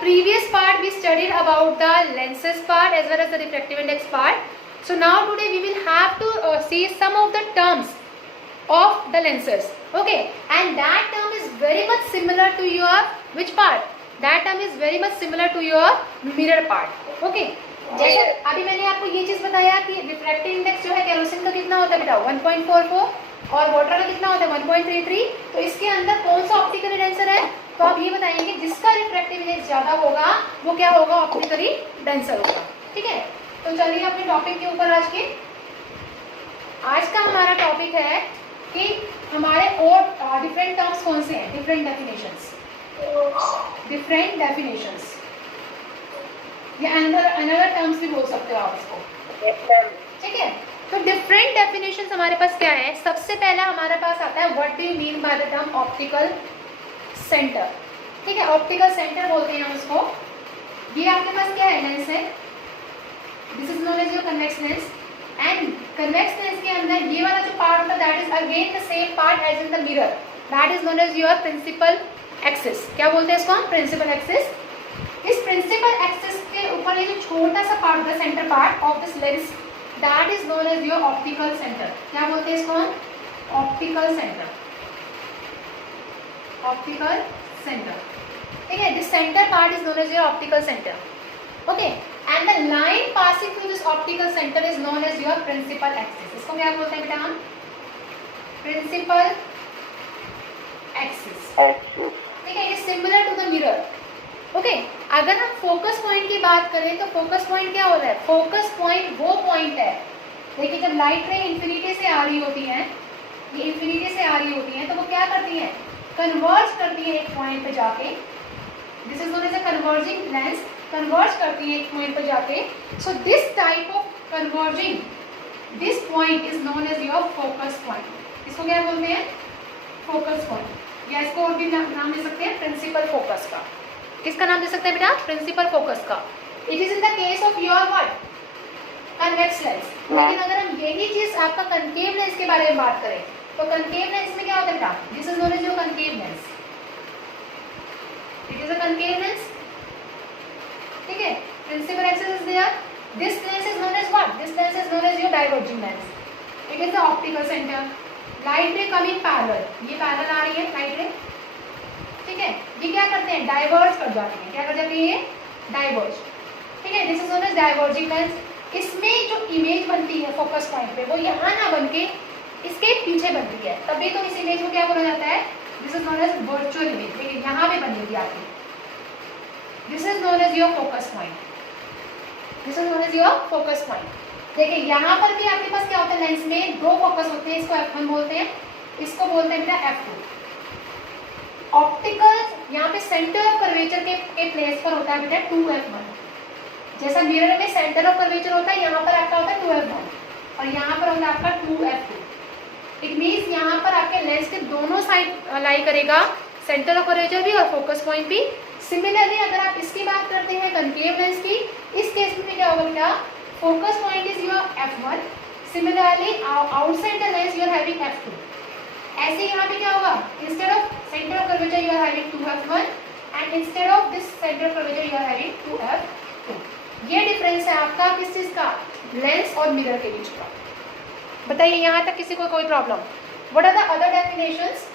previous part we studied about the lenses part as well as the refractive index part. So now today we will have to see some of the terms of the lenses. Okay, and that term is very much similar to your which part? That term is very much similar to your mirror part. Okay, जैसे अभी मैंने आपको ये चीज बताया कि refractive index जो है केरोसिन का कितना होता है बेटा 1.44 और वाटर का कितना होता है 1.33. तो इसके अंदर कौन सा ऑप्टिकली डेंसर है? तो आप ये बताएंगे जिसका रिफ्रैक्टिव इंडेक्स ज्यादा होगा वो क्या होगा? ऑप्टिकली डेंसर होगा. ठीक है, तो चलिए अपने टॉपिक के ऊपर आज का हमारा टॉपिक है कि हमारे और डिफरेंट टर्म्स कौन से हैं, डिफरेंट डेफिनेशंस या अनदर टर्म्स भी बोल सकते हो आप इसको. ठीक है, तो डिफरेंट डेफिनेशंस हमारे पास क्या है? सबसे पहला हमारे पास आता है what do you mean by the term optical centre. ठीक है, ऑप्टिकल सेंटर बोलते हैं हम उसको. ये आपके पास क्या है? लेंस है. This is known as your convex lens. And convex lens के अंदर ये वाला जो पार्ट होता है that is again the same part as in the mirror. That is known as your principal axis. क्या बोलते हैं इसको हम? Principal axis. इस प्रिंसिपल एक्सिस के ऊपर ये जो छोटा सा पार्ट होता है, centre part of this lens, that is known as your optical centre. क्या बोलते हैं इसको हम? Optical centre. Optical centre. ठीक है, this centre part is known as your optical centre. Okay, and the line passing through this optical centre is known as your principal axis. इसको क्या बोलते हैं बेटा हम? Principal axis. ठीक है, it is similar to the mirror. Okay, अगर हम फोकस पॉइंट की बात करें तो फोकस पॉइंट क्या हो रहा है? फोकस पॉइंट वो पॉइंट है, देखिए जब लाइट रे इन्फिनिटी से आ रही होती है, ये इन्फिनिटी से आ रही होती है, तो वो क्या करती है? कन्वर्ज करती है एक पॉइंट पे जाके. This is known as a converging lens. Converge करती है एक पॉइंट पे जाके. So this type of converging this point is known as your focus point. इसको क्या बोलते हैं? Focus point. या इसको और भी नाम दे सकते हैं प्रिंसिपल फोकस का. किसका नाम दे सकते हैं बेटा? प्रिंसिपल फोकस का. It is in the case of your what? Convex lens. लेकिन अगर हम यही चीज आपका कनकेव लेंस के बारे में बात करें तो कनकेव लेंस में क्या होता है बेटा? This is known as your concave lens. It is a concave lens. ठीक है, principal axis is there. This lens is known as what? This lens is known as your diverging lens. It is the optical centre. Light ray coming parallel, ये parallel आ रही है light रे. ठीक है, ये क्या करते हैं? डाइवर्ज कर जाते हैं. क्या कर जाते हैं? ये डाइवर्ज. ठीक है, this is known as diverging lens. इसमें जो इमेज बनती है फोकस पॉइंट पे वो यहाँ ना बन के इसके पीछे बनती है, तभी तो इस इमेज को क्या बोला जाता है? This is known as virtual image. देखिए यहाँ पे बनेगी आपकी. This is known as your focus point. This is known as your focus point. देखिए यहाँ पर भी आपके पास क्या होता है? लेंस में दो फोकस होते हैं. इसको F1 बोलते हैं, इसको बोलते हैं बेटा F2. ऑप्टिकल यहाँ पे सेंटर ऑफ कर्वेचर के प्लेस पर होता है बेटा 2F1. जैसा मिरर में सेंटर ऑफ कर्वेचर होता है, यहाँ पर आपका होता है 2F1 और यहाँ पर होता है आपका 2F2. इट मीन्स यहाँ पर आपके लेंस के दोनों साइड लाई करेगा, सेंटर ऑफ कर्वेचर भी और फोकस पॉइंट भी. सिमिलरली अगर आप इसकी बात करते हैं कनकेव लेंस की, इस केस में क्या होगा बेटा? Focus point is your F1. Similarly outside the lens you are having F2. ऐसे यहाँ पे क्या होगा? Instead of centre of curvature you are having 2F1 and instead of this centre of curvature you are having 2F2. ये difference है आपका किस चीज का? लेंस और मिरर के बीच का. बताइए यहाँ तक किसी को कोई problem? What are the other definitions?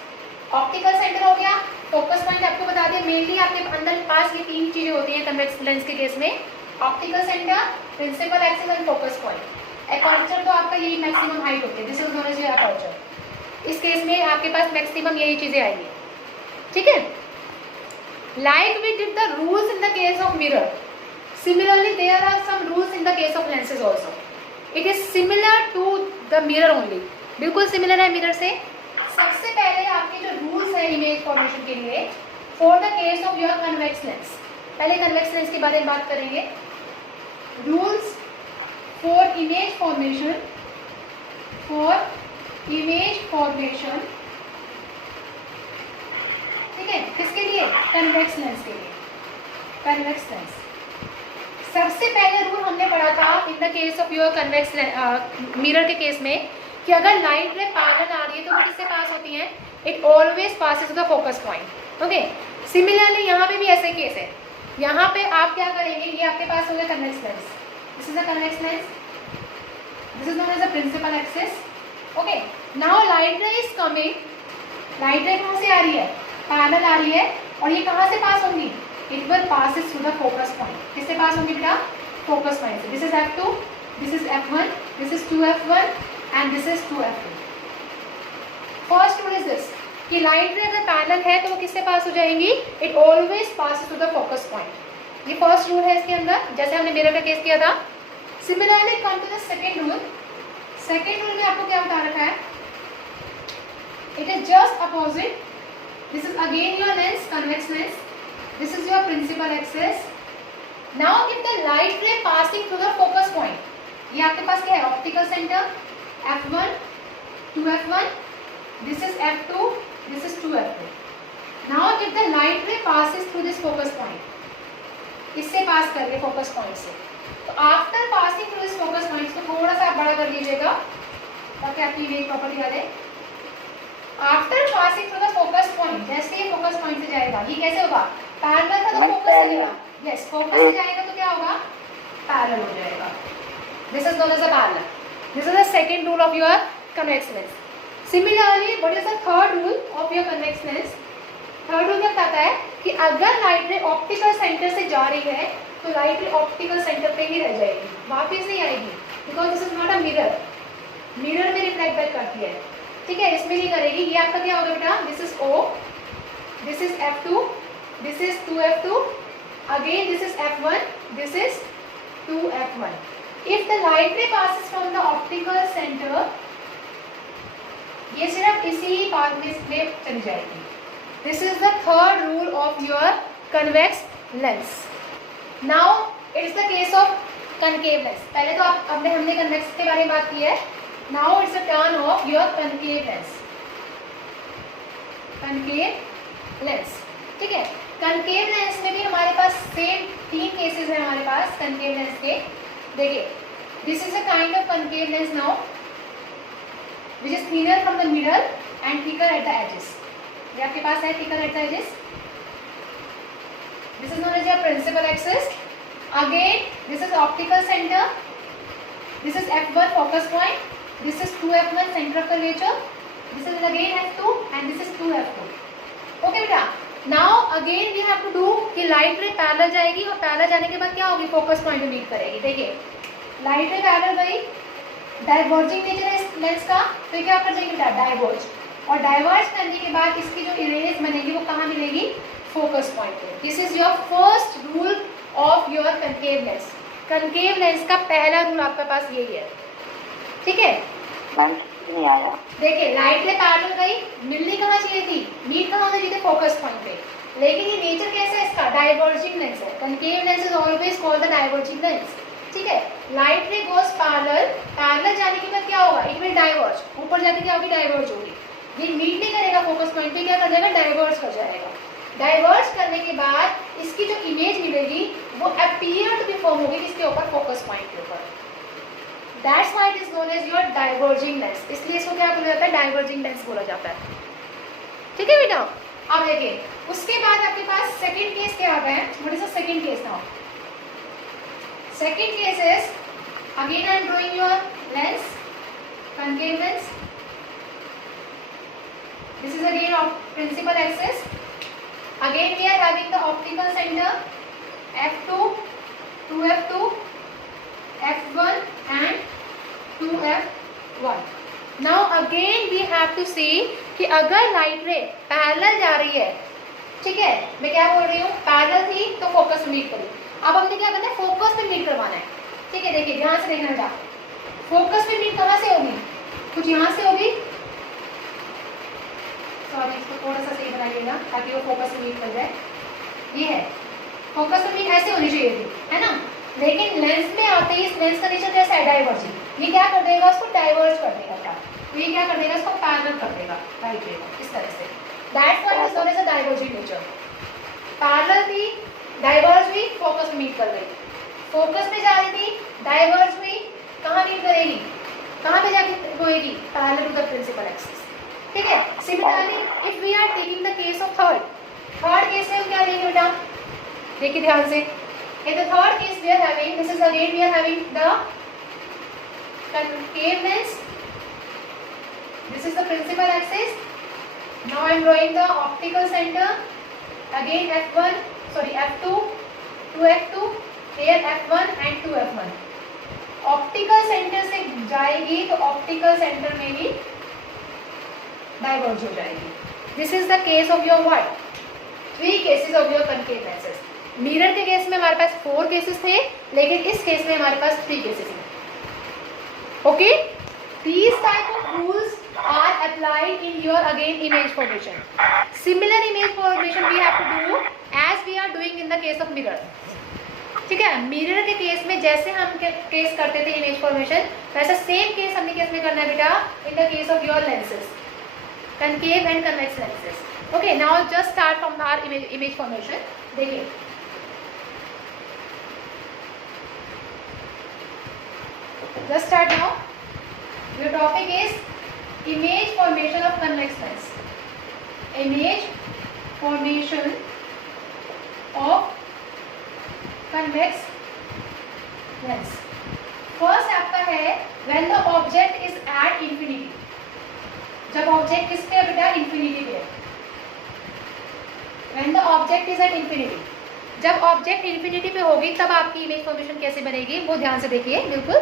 Optical centre हो गया, फोकस पॉइंट आपको बता दिया. मेनली आपके अंदर पास ये तीन चीजें होती हैं कन्वेक्स लेंस के केस में: optical centre, principal axis and focus point. Aperture तो आपका यही मैक्सिमम हाइट होती है. This is known as your aperture. इस केस में आपके पास मैक्सिमम यही चीजें आएंगी. ठीक है, like we did the rules in the case of mirror, similarly there are some rules in the case of lenses also. It is similar to the mirror only. बिल्कुल सिमिलर है मिरर से. सबसे पहले आपके जो रूल्स है image formation के लिए for the case of your convex lens. पहले कन्वेक्स लेंस के बारे में बात करेंगे. Rules for image formation, image formation. ठीक है, किसके लिए? कन्वेक्स लेंस के लिए. कन्वेक्स लेंस सबसे पहले रूल हमने पढ़ा था इन the case of your convex mirror के केस में कि अगर लाइट रे पैरेलल आ रही है तो वो किससे पास होती है? It always passes to the focus point. Okay, similarly यहाँ पे भी ऐसे केस है. यहाँ पे आप क्या करेंगे, ये आपके पास हो गया convex lens, this is a convex lens, this is known as a principal axis. Okay, now light ray is coming, light ray कहाँ से आ रही है, पैरेलल आ रही है, और ये कहाँ से पास होंगी, it will passes through the focus point. किससे पास होंगी बेटा, फोकस पॉइंट से. This is F2, this is F1, this is 2F1 and this is 2F2. First rule is this कि लाइट रे अगर पैरेलल है तो वो किससे पास हो जाएंगी, it always passes to the focus point. ये फर्स्ट रूल है इसके अंदर, जैसे हमने मिरर का केस किया था. Similarly come to the second rule. Second rule में आपको क्या बता रखा है, it is just opposite. This is again your lens, convex lens, this is your principal axis. Now if the light ray passing through the focus point, ये आपके पास क्या है, optical centre F1, 2F1, this is F2, this is 2F2. Now if the light ray passes through this focus point, इससे पास कर रहे focus point से, तो after passing through this focus point को थोड़ा सा आप बड़ा कर लीजिएगा ताकि आपकी इमेज प्रॉपर्टी आ जाए. After passing through the focus point, जैसे ये फोकस पॉइंट से जाएगा, ये कैसे होगा, पैरेलल था तो फोकस से जाएगा. यस, फोकस से जाएगा तो क्या होगा, पैरेलल हो जाएगा. This is known as a parallel. This is the second rule of your convex lens. Similarly what is the third rule of your convex lens. Third rule क्या कहता है कि अगर लाइट रे ऑप्टिकल सेंटर से जा रही है तो लाइट रे ऑप्टिकल सेंटर पे ही रह जाएगी, वापस नहीं आएगी, because this is not a mirror. Mirror में रिफ्लेक्ट बैक करती है, ठीक है, इसमें नहीं करेगी. ये आपका क्या होगा बेटा, this is O, this is F2, this is 2F2, again this is F1, this is 2F1. If the light रे passes from the optical center, ये सिर्फ इसी पाथ में चली जाएगी. This is the third rule of your convex lens. Now it's the case of concave lens. पहले तो हमने कन्वेक्स के बारे में बात की है. Now it's a turn off your concave lens. Concave lens, ठीक है. कनकेव लेंस में भी हमारे पास सेम 3 केसेस हैं हमारे पास कनकेव लेंस के. देखिए, this is a kind of concave lens now which is thinner from the middle and thicker at the edges. ये आपके पास है thicker at the edges. This is known as your principal axis. Again, this is optical center. This is F1 focus point. This is 2F1 center of curvature. This is again F2 and this is 2F2. Okay बेटा. Now again we have to do कि light ray parallel जाएगी और parallel जाने के बाद क्या होगी, focus point meet करेगी. देखिए, light ray parallel गई, डाइवर्जिंग नेचर है इस लेंस का, तो क्या कर जाएगी बेटा, डाइवर्ज. और डाइवर्ज करने के बाद इसकी जो इमेज बनेगी वो कहाँ मिलेगी, फोकस पॉइंट पे. This is your first rule of your concave lens. Concave lens का पहला रूल आपके पास यही है, ठीक है. नहीं आया. देखिए, लाइट रे पैरेलल गई, मिलनी कहाँ चाहिए थी, मीट कहाँ होना चाहिए, फोकस पॉइंट पे. लेकिन ये नेचर कैसे है इसका, डाइवर्जिंग लेंस है. Concave lens is always called the diverging lens, ठीक है. लाइट रे गोस पैरेलल, पैरेलल जाने के बाद क्या होगा, इट विल डाइवर्ज. ऊपर जाके क्या होगी, डाइवर्ज होगी. ये मीट नहीं करेगा फोकस पॉइंट पे, क्या कर जाएगा, डाइवर्ज कर जाएगा. डाइवर्ज करने के बाद इसकी जो इमेज मिलेगी वो अपीयर टू बी फॉर्म होगी किसके ऊपर, फोकस पॉइंट के ऊपर. That's why it is known as your diverging lens. इसलिए इसको क्या बोला जाता है, डाइवर्जिंग लेंस बोला जाता है, ठीक है बेटा. अब देखिए, उसके बाद आपके पास सेकेंड केस क्या आता है. What is the second case now. Second case is, again I am drawing your lens, concave lens. This is again of principal axis. Again we are having the optical center F2, 2F2, F1 and 2F1. Now again we have to see कि अगर light ray parallel जा रही है, ठीक है, मैं क्या बोल रही हूँ, पैरेलल थी तो फोकस मीट करी. अब हमने क्या करना है, फोकस पे मीट करवाना है, ठीक है. देखिए, ध्यान से देखना बेटा, फोकस पे मीट कहाँ से होगी, कुछ यहाँ से होगी. सॉरी, इसको थोड़ा सा सही बनाइएगा ताकि वो फोकस पे मीट कर जाए. ये है फोकस पे मीट, ऐसे होनी चाहिए थी, है ना. लेकिन लेंस में आते ही इस लेंस का नेचर कैसा है, डाइवर्जिंग. ये क्या कर देगा, उसको डाइवर्ज कर देगा. तो ये क्या कर देगा, इसको पैरेलल कर देगा राइट रे को, इस तरह से. That's why it is known as a diverging nature. Parallel थी, डाइवर्ज हुई, फोकस में मीट कर गई. फोकस पे जा रही थी, डाइवर्ज हुई, कहाँ मीट करेगी, कहाँ पे जाके होएगी, parallel to the principal axis, ठीक है. Similarly if we are taking the case of third case में क्या लेंगे बेटा, देखिए ध्यान से, in the third case we are having, this is again we are having the concave lens. This is the principal axis. Now I am drawing the optical center. Again f1, sorry f2, 2f2, here f1 and 2f1. Optical centre से जाएगी तो optical centre में ही diverge हो जाएगी. This is the case of your what, 3 cases of your concave lenses. Mirror के case में हमारे पास 4 cases थे, लेकिन इस केस में हमारे पास 3 केसेस हैं. Okay, these type of rules are applied in your again image formation. Similar image formation we have to do as we are doing in the case of mirror. ठीक है, mirror के case में जैसे हम case करते थे image formation, वैसा same case हमने केस में करना है बेटा in the case of your lenses, concave and convex lenses. Okay, now just start from our image formation. देखिए, just start now. Your topic is image formation of convex lens. Image formation of convex lens. First आपका है when the object is at infinity. जब object किस पे है बेटा, infinity पे है. when the object is at infinity. जब ऑब्जेक्ट इंफिनिटी पे होगी तब आपकी इमेज फॉर्मेशन कैसे बनेगी, वो ध्यान से देखिए. बिल्कुल,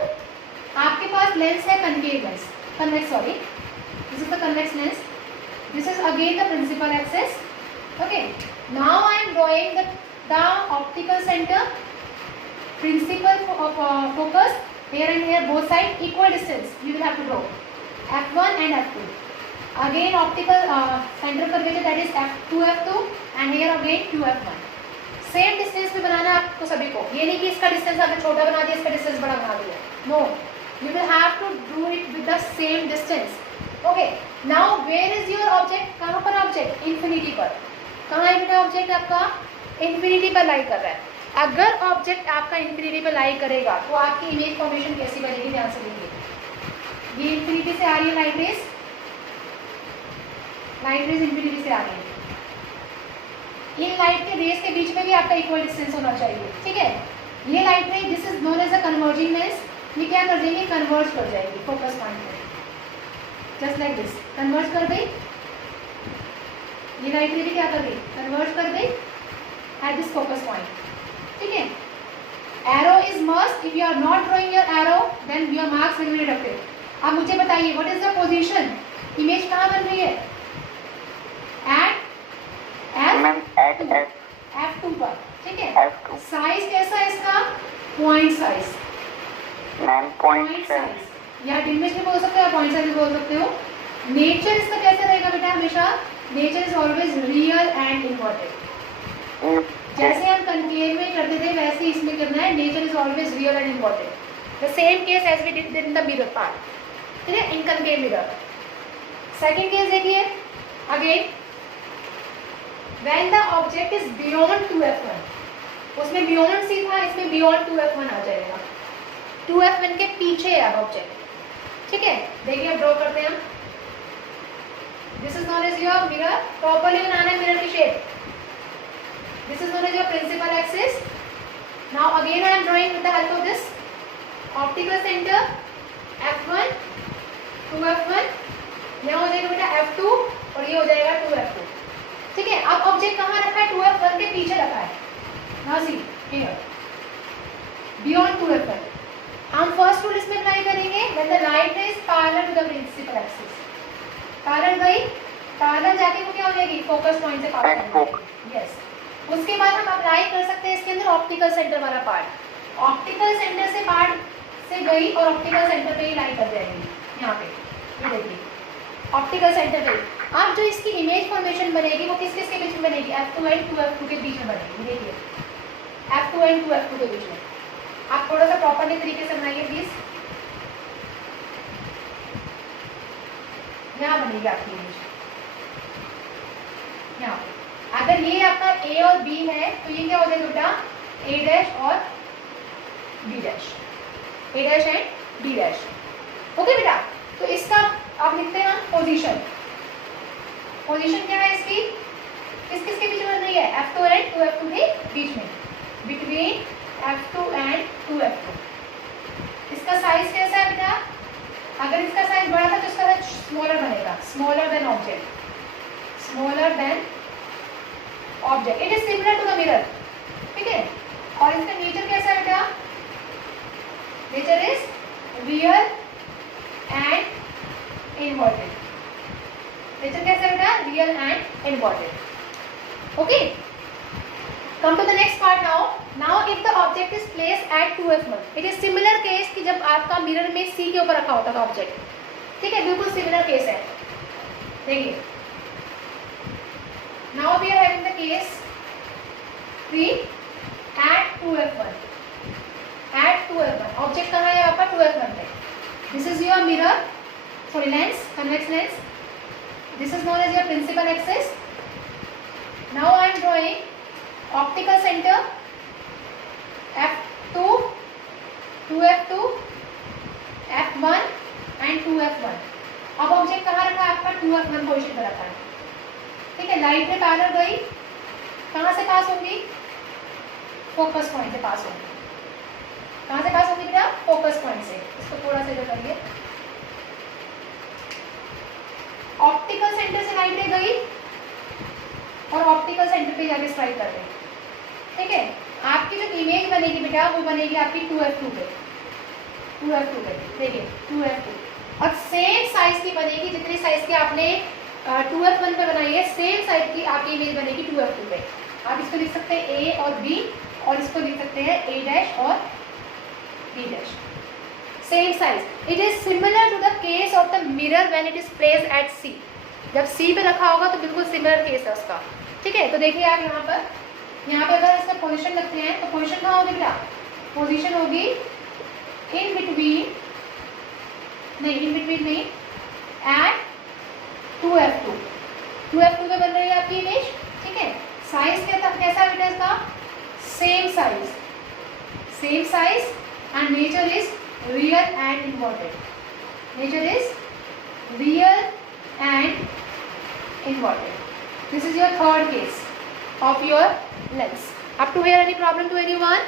आपके पास लेंस है concave lens, convex, sorry, this is the convex lens, this is again the principal axis. Okay, now I am drawing the optical centre, principal focus, here and here both side equal distance you will have to draw, f1 and f2. again optical center curvature, that is f2 f2 and here again 2 f1. Same distance पे बनाना है आपको सभी को. ये नहीं कि इसका distance आपने छोटा बना दिया, इसका डिस्टेंस बड़ा बना दिया. No, you will have to do it with the same distance. Okay, now where is your object? कहाँ पर ऑब्जेक्ट? इंफिनिटी पर. कहाँ है बेटा ऑब्जेक्ट आपका? इंफिनिटी पर लाई कर रहा है. अगर ऑब्जेक्ट आपका इंफिनिटी पर लाई करेगा तो आपकी इमेज फॉर्मेशन कैसी बनेगी, ध्यान से देखिए. ये इंफिनिटी से आ रही है light rays, light rays infinity से आ रही है. इन लाइट के रेज के बीच में भी आपका इक्वल डिस्टेंस होना चाहिए. ठीक है, ये light rays, this is known as a converging lens. ये क्या कर देंगे, कन्वर्ज कर जाएगी फोकस पॉइंट में, जस्ट लाइक दिस. कन्वर्ज कर गई ये लाइट रे भी, क्या कर गई, कन्वर्ज कर गई एट दिस फोकस पॉइंट. ठीक है, arrow is must. If you are not drawing your arrow then your marks will be deducted. अब मुझे बताइए what is the position, image कहाँ बन रही है, एट f2 पर. ठीक है, साइज कैसा है इसका, पॉइंट साइज, पॉइंट साइज, या इमेज भी बोल सकते हो, पॉइंट साइज भी बोल सकते हो. नेचर इसका कैसे रहेगा बेटा, हमेशा nature is always real and important. जैसे हम कनकेव में करते थे वैसे इसमें करना है, nature is always real and important. The same case as we did in the mirror part. ठीक है, in concave mirror. Second case देखिए, again when the object is beyond 2f1. उसमें beyond c था, इसमें beyond 2f1 आ जाएगा. 2f1 के पीछे है अब ऑब्जेक्ट. ठीक है, देखिए अब ड्रॉ करते हैं हम. This is known as your mirror. Properly बनाना है मिरर की shape. This is known as your principal axis. Now again I am drawing with the help of this optical centre, f1 2f1, यहाँ हो जाएगा बेटा f2 और ये हो जाएगा 2f2. ठीक है, अब ऑब्जेक्ट कहाँ रखा है, 2f1 के पीछे रखा है. Now see here beyond 2f1. हम फर्स्ट रूल इसमें अप्लाई करेंगे when the light is parallel to the principal axis. Parallel गई, पैरेलल जाके वो क्या हो जाएगी, फोकस पॉइंट से पास करेंगे. यस, उसके बाद हम अप्लाई कर सकते हैं इसके अंदर ऑप्टिकल सेंटर वाला पार्ट. ऑप्टिकल सेंटर से पार्ट से गई और ऑप्टिकल सेंटर पे ही लाई कर जाएंगे. यहाँ पे ये देखिए ऑप्टिकल सेंटर पे. अब जो इसकी इमेज फॉर्मेशन बनेगी वो किस किस के बीच में बनेगी, f2 एंड 2f2 के बीच में बनेगी. देखिए f2 एंड 2f2 के बीच में. आप थोड़ा सा प्रॉपरली तरीके से बनाइए प्लीज. यहाँ बनेगी आपकी इमेज, यहाँ पे. अगर ये आपका a और b है तो ये क्या हो जाएगा बेटा, a डैश और b dash, a dash and b dash. Okay बेटा, तो इसका आप लिखते हैं हम पोजीशन. पोजीशन क्या है इसकी, किस किस के बीच में बन रही है, f2 एंड 2f2 के बीच में. Between F2 and 2F2। इसका साइज कैसा है बेटा? अगर इसका साइज बड़ा था तो इसका साइज स्मॉलर बनेगा, smaller than object, smaller than object. It is similar to the mirror, ठीक है। और इसका नेचर कैसा है बेटा? Nature is real and inverted. Nature कैसा है बेटा? Real and inverted. Okay, come to the next part now. Now if the object is placed at 2F1, it is similar case कि जब आपका मिरर में C के ऊपर रखा होता था ऑब्जेक्ट, ठीक है, बिल्कुल सिमिलर केस है। देखिए, now we are having the case 3 at 2F1. At 2F1, object कहाँ है आपका? 2F1 पे। This is your mirror, sorry lens, convex lens. This is known as your principal axis. Now I am drawing optical center F2, 2F2, F1 and 2F1। अब object कहाँ रखा है आपका? 2F1 position पर रखा है, ठीक है। लाइट में पैरेलल गई, कहाँ से पास होगी? फोकस पॉइंट से पास होगी। कहाँ से पास होगी बेटा? फोकस पॉइंट से। इसको थोड़ा सा इधर करिए। ऑप्टिकल सेंटर से लाइट गई और ऑप्टिकल सेंटर पे जाके स्ट्राइक कर रही है, ठीक है। आपकी जो इमेज बनेगी बेटा वो बनेगी आपकी 2F2 पे, 2F2 पे। देखिए 2F2 और सेम साइज की बनेगी जितनी साइज की आपने 2F1 पे बनाई है, सेम साइज की आपकी इमेज बनेगी 2F2 पे। आप इसको लिख सकते हैं A और B और इसको लिख सकते हैं A' और B'। Same size. It is similar to the case of the mirror when it is placed at C। जब C पे रखा होगा तो बिल्कुल सिमिलर केस है उसका, ठीक है। तो देखिए आप यहाँ पे अगर इसका पोजीशन रखते हैं तो पोजीशन कहाँ होगी बेटा? पोजीशन होगी इन बिटवीन नहीं, एट 2F2। 2F2 पे बन रही है आपकी इमेज, ठीक है। साइज कैसा बेटा इसका? Same size and nature is real and inverted. Nature is real and inverted. This is your third case of your lens. Up to here, any problem to anyone?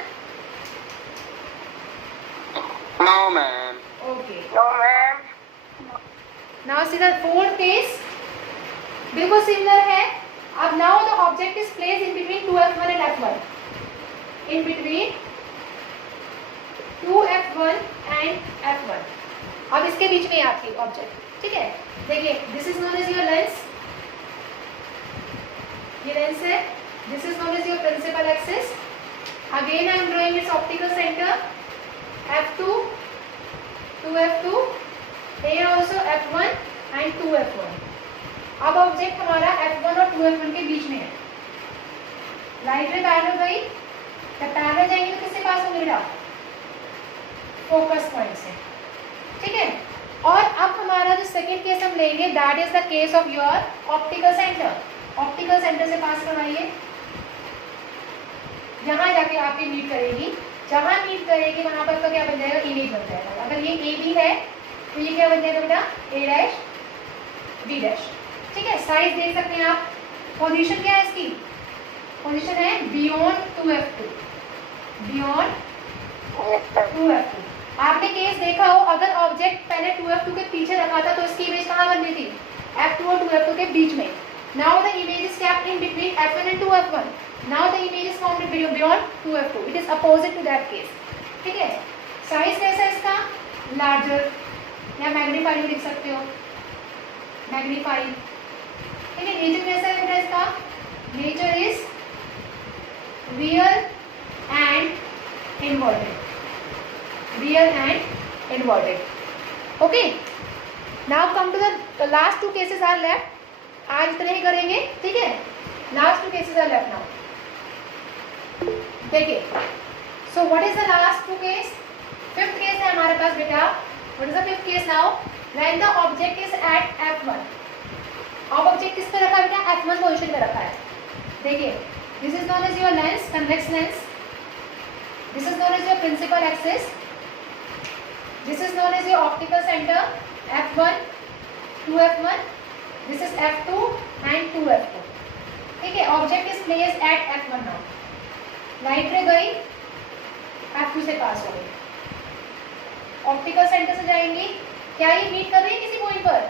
No, ma'am. Okay. No, ma'am. Now see the fourth case. बिल्कुल similar है। अब now the object is placed in between 2F1 and F1. In between 2F1 and F1. अब इसके बीच में आपकी object, ठीक है। देखिए this is known as your lens, ये लेंस है। This is known as your principal axis. Again I am drawing its optical centre F2, 2F2, here also F1 and 2F1। अब ऑब्जेक्ट हमारा F1 और 2F1 के बीच में है। Light में पैरेलल गई, जब पैरेलल जाएंगे तो किससे पास होंगे बेटा? फोकस पॉइंट से, ठीक है। और अब हमारा जो सेकेंड केस हम लेंगे that is the case of your optical centre. Optical centre से पास करवाइए, जहां जाके आपकी मीट करेगी, जहां मीट करेगी वहां पर तो क्या बन जाएगा? इमेज बन जाएगा। अगर ये ए बी है तो ये क्या बन जाएगा बेटा? A' B', ठीक है। साइज देख सकते हैं आप। पोजीशन क्या है इसकी? पोजीशन है बियॉन्ड 2F2, बियॉन्ड 2F2। आपने केस देखा हो, अगर ऑब्जेक्ट पहले 2F2 के पीछे रखा था तो इसकी इमेज कहाँ बन रही थी? F2 और 2F2 के बीच में। Now the image is kept in between F1 and 2F1। Now the image is found beyond 2F2। It is opposite to that case, ठीक है। साइज कैसा है इसका? लार्जर या मैग्नीफाइड लिख सकते हो, मैग्नीफाइड, ठीक है। नेचर कैसा है बेटा इसका? Nature is real and inverted, real and inverted. Okay. Now come to the last two cases are left. आज इतने ही करेंगे, ठीक है। Last two cases are left now. देखिए, so what is the last two case? Fifth case है हमारे पास बेटा। What is the fifth case now? When the object is at F1. अब ऑब्जेक्ट किस पे रखा है बेटा? F1 पोजीशन पे रखा है। देखिए, this is known as your lens, convex lens. This is known as your principal axis. This is known as your optical center F1, 2F1. This is F2 and 2F2, ठीक है। Object is placed eight F1 now. Light रे गई, F2 से पास हो गई। Optical centre से जाएंगी, क्या ये मीट कर रही है किसी पॉइंट पर?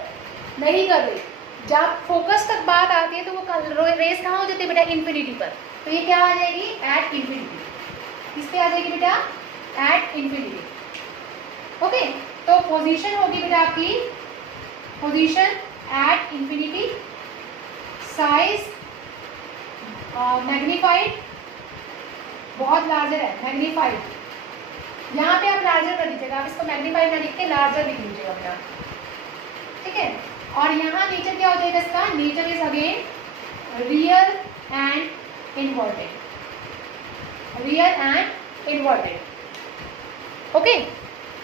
नहीं कर रही। जब फोकस तक बात आती है तो वो रेस कहाँ हो जाती है बेटा? इन्फिनिटी पर। तो ये क्या आ जाएगी? At infinity. किस पे आ जाएगी बेटा? At infinity. ओके, तो पोजीशन होगी बेटा आपकी, position at infinity, size magnified, बहुत लार्जर है, मैग्नीफाइड। यहाँ पे आप लार्जर कर दीजिएगा, आप इसको मैग्नीफाइड ना लिख के लार्जर लिख लीजिएगा बेटा, ठीक है। और यहाँ नेचर क्या हो जाएगा इसका? Nature is again real and inverted, real and inverted. Okay,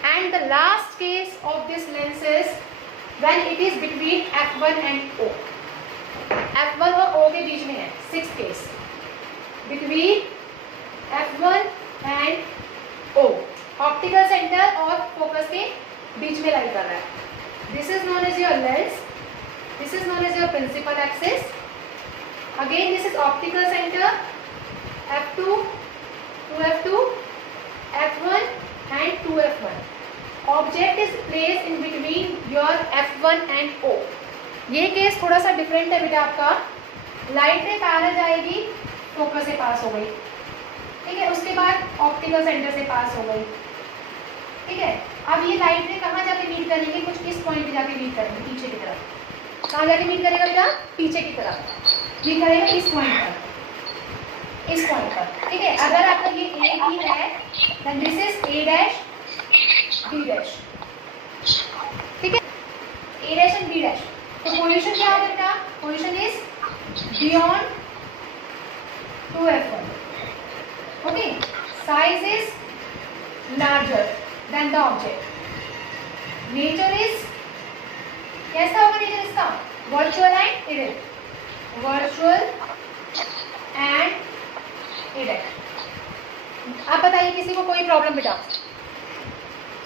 and the last case of this lens is when it is between F1 and O। F1 और O के बीच में है, 6th case, between F1 and O, optical centre और focus के बीच में lie कर रहा है। This is known as your lens, this is known as your principal axis. Again this is optical centre, F2 to F2, F1 and 2F1. Object is placed in between your F1 and O. ये case थोड़ा सा different है बेटा आपका। Light ray parallel जाएगी, focus से पास हो गई, ठीक है, उसके बाद ऑप्टिकल सेंटर से पास हो गई, ठीक है। अब ये लाइट रे कहाँ जाके मीट करेंगे? कुछ इस पॉइंट पे जाके मीट करेंगे, पीछे की तरफ। कहाँ जाके मीट करेगा बेटा? पीछे की तरफ मीट करेगा, इस पॉइंट पर, इस पॉइंट पर, ठीक है। अगर आपका ये ए भी है, then this is A dash B dash, ठीक है, A dash and B dash. तो पोजीशन क्या होगा बेटा? पोजीशन इज बियॉन्ड 2F1, ओके। Size is larger than the object. Nature is, कैसा होगा नेचर इसका? Virtual and erect, virtual and erect. आप बताइए किसी को कोई प्रॉब्लम बेटा?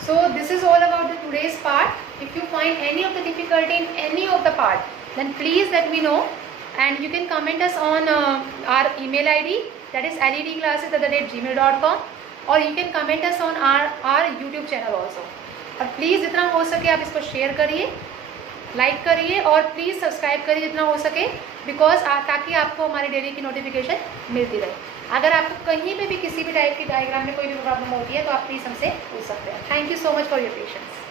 So this is all about the today's part. If you find any of the difficulty in any of the part, then please let me know, and you can comment us on our email ID, that is ledclasses@gmail.com, or you can comment us on our YouTube channel also. और please जितना हो सके आप इसको share करिए, like करिए और please subscribe करिए जितना हो सके, बिकॉज ताकि आपको हमारी डेली की नोटिफिकेशन मिलती रहे। अगर आपको कहीं पे भी किसी भी टाइप की डायग्राम में कोई भी प्रॉब्लम होती है तो आप प्लीज़ हमसे पूछ सकते हैं। Thank you so much for your patience.